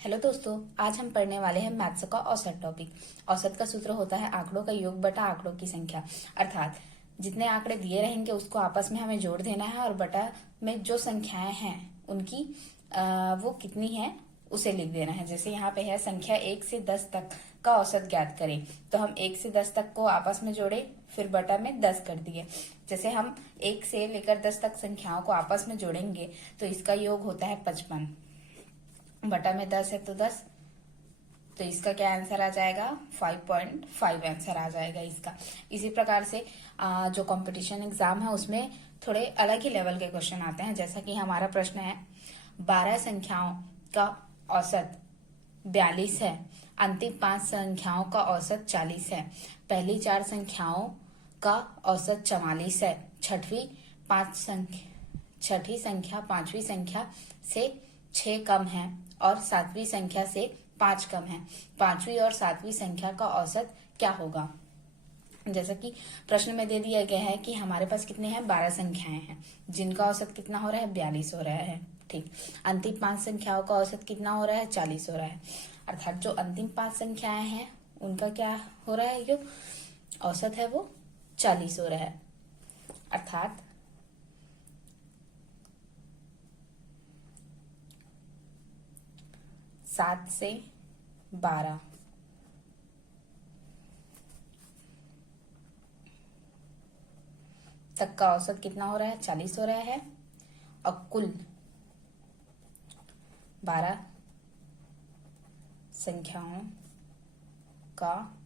Hello दोस्तों, आज हम पढ़ने वाले हैं मैथ्स का औसत टॉपिक। औसत का सूत्र होता है आंकड़ों का योग बटा आंकड़ों की संख्या। अर्थात जितने आंकड़े दिए रहेंगे उसको आपस में हमें जोड़ देना है और बटा में जो संख्याएं हैं उनकी वो कितनी है उसे लिख देना है। जैसे यहाँ पे है संख्या 1 से 10 तक का औसत ज्ञात करें, तो हम 1 से 10 तक को आपस में जोड़े, फिर बटा में 10 कर दिए। जैसे हम 1 से लेकर 10 तक संख्याओं को आपस में जोड़ेंगे तो इसका योग होता है 55, बटा में 10 है तो 10, तो इसका क्या आंसर आ जाएगा 5.5 आंसर आ जाएगा इसका। इसी प्रकार से जो कंपटीशन एग्जाम है उसमें थोड़े अलग ही लेवल के क्वेश्चन आते हैं। जैसा कि हमारा प्रश्न है 12 संख्याओं का औसत 42 है, अंतिम 5 संख्याओं का औसत 40 है, पहली 4 संख्याओं का औसत 44 है, छठी संख्या 5वीं संख्या से 6 कम है और 7वीं संख्या से 5 कम है। 5वीं और 7वीं संख्या का औसत क्या होगा। जैसा कि प्रश्न में दे दिया गया है कि हमारे पास कितने हैं 12 संख्याएं हैं जिनका औसत कितना हो रहा है 42 हो रहा है। ठीक, अंतिम 5 संख्याओं का औसत कितना हो रहा है 40 हो रहा है। अर्थात जो अंतिम 5 संख्याएं हैं उनका क्या हो रहा है, जो औसत है वो 40 हो रहा है। अर्थात 7 से 12 तक का औसत कितना हो रहा है 40 हो रहा है और कुल 12 संख्याओं का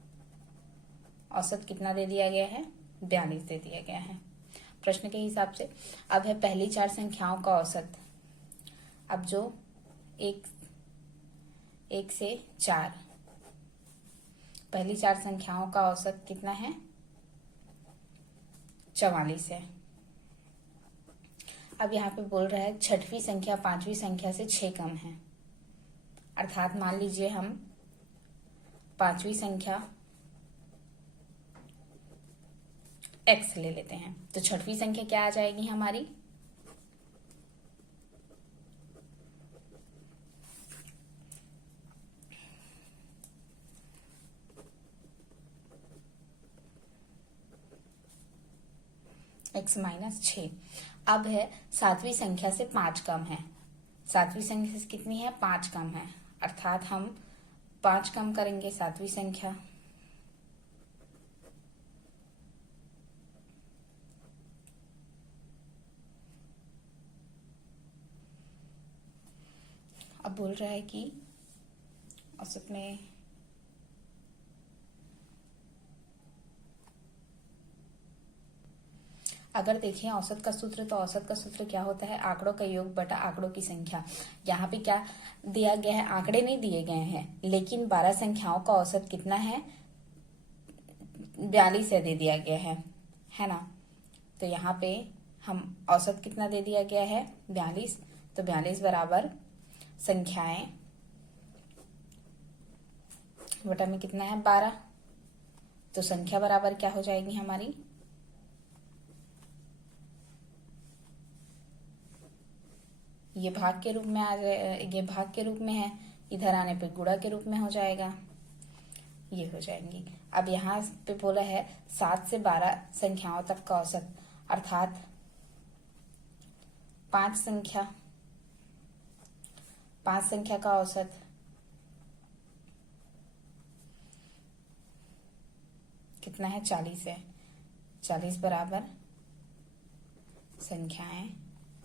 औसत कितना दे दिया गया है 42 दे दिया गया है प्रश्न के हिसाब से। अब है पहली 4 संख्याओं का औसत। अब जो 1 से 4 पहली 4 संख्याओं का औसत कितना है 44 है। अब यहाँ पे बोल रहा है छठवीं संख्या 5वीं संख्या से 6 कम है। अर्थात मान लीजिए हम 5वीं संख्या x ले लेते हैं, तो छठवीं संख्या क्या आ जाएगी हमारी x माइनस 6। अब है 7वीं संख्या से 5 कम है। 7वीं संख्या से कितनी है 5 कम है। अर्थात हम 5 कम करेंगे 7वीं संख्या, अब बोल रहा है कि औसत में अगर देखें औसत का सूत्र, तो औसत का सूत्र क्या होता है आंकड़ों का योग बटा आंकड़ों की संख्या। यहाँ पे क्या दिया गया है, आंकड़े नहीं दिए गए हैं, लेकिन 12 संख्याओं का औसत कितना है 42 से दे दिया गया है ना। तो यहाँ पे हम औसत कितना दे दिया गया है 42, तो 42 बराबर संख्याएं बटा में कितना है 12, तो संख्या बराबर क्या हो जाएगी हमारी ये भाग के रूप में आ जाए, ये भाग के रूप में है, इधर आने पे गुणा के रूप में हो जाएगा, ये हो जाएंगी। अब यहाँ पे बोला है 7 से 12 संख्याओं तक का औसत। अर्थात 5 संख्या का औसत कितना है 40 है। 40 बराबर संख्याएं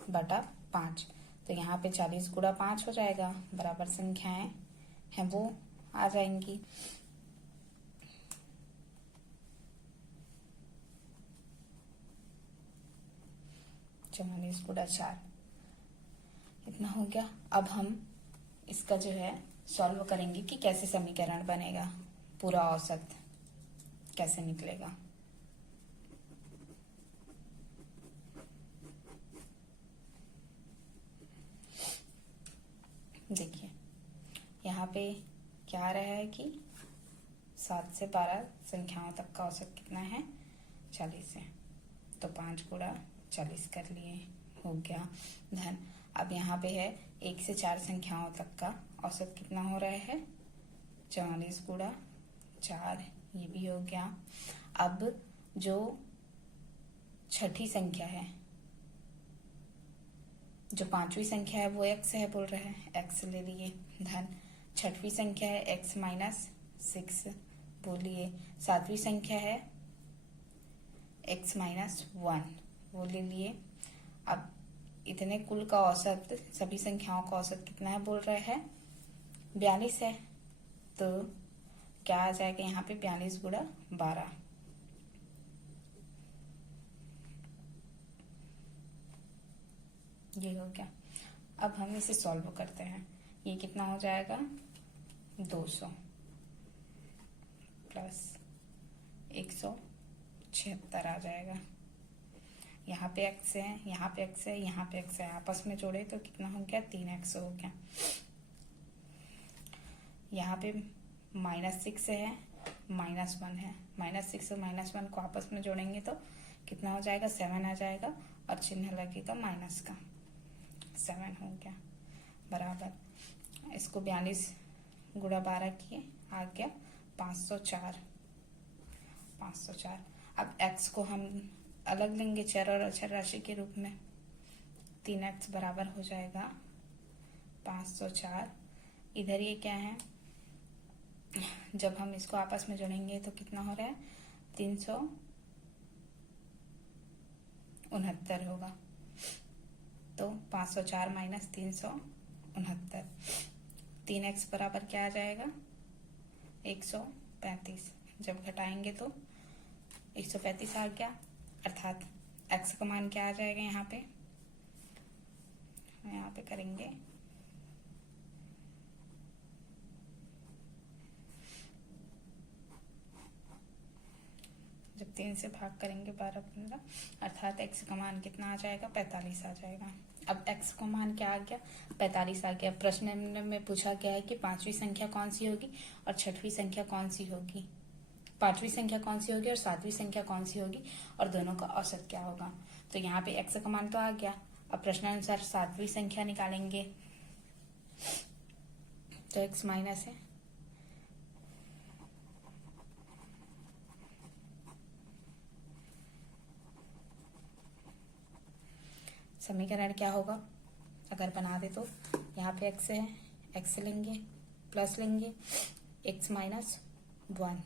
बटा 5, तो यहाँ पे 40 गुणा 5 हो जाएगा, बराबर संख्याएं हैं वो आ जाएंगी। गुणा 4 इतना हो गया। अब हम इसका जो है सॉल्व करेंगे कि कैसे समीकरण बनेगा, पूरा औसत कैसे निकलेगा। देखिए यहाँ पे क्या आ रहा है कि 7 से 12 संख्याओं तक का औसत कितना है 40 है, तो 5 गुणा 40 कर लिए, हो गया धन। अब यहाँ पे है 1 से 4 संख्याओं तक का औसत कितना हो रहा है 44 गुणा 4, ये भी हो गया। अब जो छठी संख्या है, जो पांचवी संख्या है वो x है बोल रहे हैं, x ले लिए धन। छठवीं संख्या है x माइनस 6 बोलिए। सातवीं संख्या है x माइनस 1 वो ले लिए। अब इतने कुल का औसत, सभी संख्याओं का औसत कितना है बोल रहे हैं 42 है। तो क्या आ जाएगा यहाँ पे 42 गुणा 12, ये हो गया। अब हम इसे सॉल्व करते हैं। ये कितना हो जाएगा 200 प्लस 176 आ जाएगा। यहाँ पे x है, यहाँ पे x है, यहाँ पे x है, आपस में जोड़े तो कितना हो गया 3x हो गया। यहाँ पे -6 है, -1 है, -6 और -1 को आपस में जोड़ेंगे तो कितना हो जाएगा 7 आ जाएगा और चिन्ह लगेगा माइनस का, 7 हो गया बराबर। इसको 42 गुणा 12 किए, आ गया 504। अब x को हम अलग लेंगे चर और अचर राशि के रूप में, 3x बराबर हो जाएगा 504। इधर ये क्या है, जब हम इसको आपस में जोड़ेंगे तो कितना हो रहा है 369 होगा। तो 504 माइनस 369, 3x बराबर क्या आ जाएगा 135। जब घटाएंगे तो 135 आ गया, अर्थात x का मान क्या आ जाएगा यहाँ पे करेंगे जब 3 से भाग करेंगे 12 15, अर्थात x का मान कितना आ जाएगा 45 आ जाएगा। अब x का मान क्या आ गया 45 आ गया। प्रश्न में पूछा गया है कि पांचवी संख्या कौन सी होगी और छठवीं संख्या कौन सी होगी, पांचवी संख्या कौन सी होगी और सातवीं संख्या कौन सी होगी और दोनों का औसत क्या होगा। तो यहाँ पे x का मान तो आ गया। अब प्रश्नानुसार सातवीं संख्या निकालेंगे तो x माइनस है, समीकरण क्या होगा अगर बना दे तो, यहाँ पे x है, x लेंगे प्लस लेंगे x माइनस 1,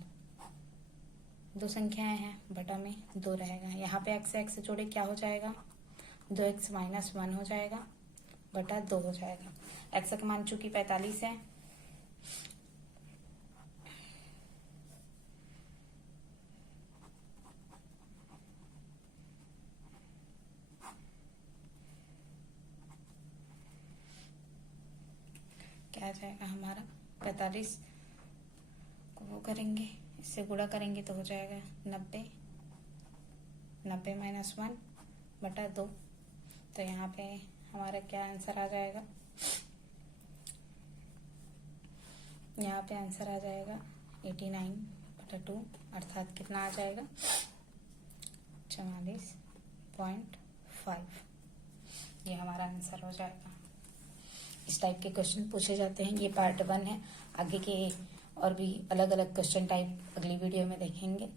दो संख्याएं हैं बटा में 2 रहेगा। यहाँ पे x जोड़े क्या हो जाएगा 2x माइनस 1 हो जाएगा बटा 2 हो जाएगा। x का मान चूंकि 45 है, क्या आ जाएगा हमारा 45 को वो करेंगे, इससे गुणा करेंगे तो हो जाएगा 90 माइनस 1 बटा 2। तो यहाँ पे हमारा क्या आंसर आ जाएगा, यहाँ पे आंसर आ जाएगा 89 बटा 2, अर्थात कितना आ जाएगा 44.5। ये हमारा आंसर हो जाएगा। इस टाइप के क्वेश्चन पूछे जाते हैं। ये पार्ट 1 है, आगे के और भी अलग अलग क्वेश्चन टाइप अगली वीडियो में देखेंगे।